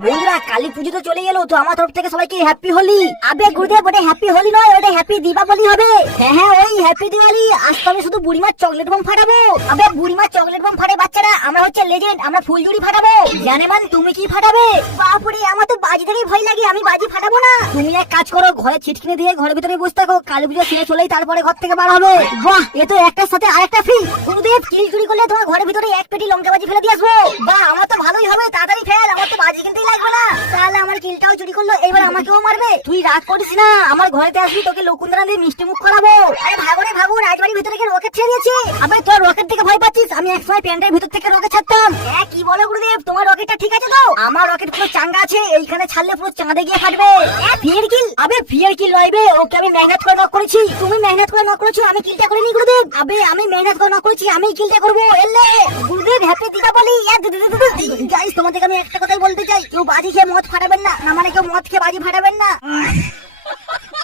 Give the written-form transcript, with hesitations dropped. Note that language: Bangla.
বন্ধুরা কালী পুজো তো চলে গেল, তো আমার তরফ থেকে সবাইকে হ্যাপি হোলি। আবে গুরুদেব, ওটা হ্যাপি হোলি নয়, ওটা হ্যাপি দীপাবলি হবে। হ্যাঁ হ্যাঁ, ওই হ্যাপি দিওয়ালি। আজ তো আমি শুধু বুড়িমার চকলেট বম ফাটাবো। আবে বুড়িমার চকলেট বম ফাটে বাচ্চারা, আমরা হচ্ছে লেজেন্ড, আমরা ফুলঝুরি ফাটাবো। জানে মান তুমি কি ফাটাবে? বাপুরে, আমার তো বাজি থেকেই ভয় লাগে, আমি বাজি ফাটাবো না। তুমি এক কাজ করো, ঘরে ছিটকিনি দিয়ে ঘরের ভিতরে বসে থাকো, কালী পুজো শেষ হলেই তারপরে ঘর থেকে বার হবে। বাহ, এ তো একটার সাথে আরেকটা ফ্রি। গুরুদেব, কিল চুরি করলে তোমার ঘরের ভিতরে এক পেটি লঙ্কা বাজি ফেলে দিয়ে আসবো। বাহ, আমার তো ভালোই হবে, তাড়াতাড়ি ফেল, আমার তো বাজি কিনতেই লাগবে না। তাহলে আমার কিলটাও চুরি করলো, এবার আমাকেও মারবে। তুই রাগ করিস না, আমার ঘরেতে আসবি, তোকে লকুন্দরা দিয়ে মিষ্টি মুখ করাবো। আরে ভাগো রে ভাগো, রাজবাড়ির ভিতরে থেকে রকেট ছেড়ে দিয়েছি। আবে তোর রকেট থেকে ভয় পাচ্ছিস? আমি একসময় প্যান্টের ভিতর থেকে রকেট ছাড়তাম। হ্যাঁ, কি বলো গুরুদেব, তোমার রকেটটা ঠিক আছে তো? আমার রকেট পুরো চাঙ্গা আছে, এইখানে ছাড়লে পুরো চাঁদে গিয়ে ফাটবে। ফিয়ার কিল? আবে ফিয়ার কিল লইবে, ওকে আমি মেহনত করে নক করেছি। তুমি মেহনত করে নক করেছো, আমি কিলটা করিনি গুরুদেব। আবে আমি মেহনত করে নক করেছি, আমি কিলটা করবো। এলে গুরুদেব, হ্যাপি দীপাবলি। গাইস, তোমাদেরকে আমি একটা কথাই বলতে চাই, কেউ বাজি খেয়ে মদ ফাটাবেন না, না মানে কেউ মদ খেয়ে বাজি ফাটাবেন না।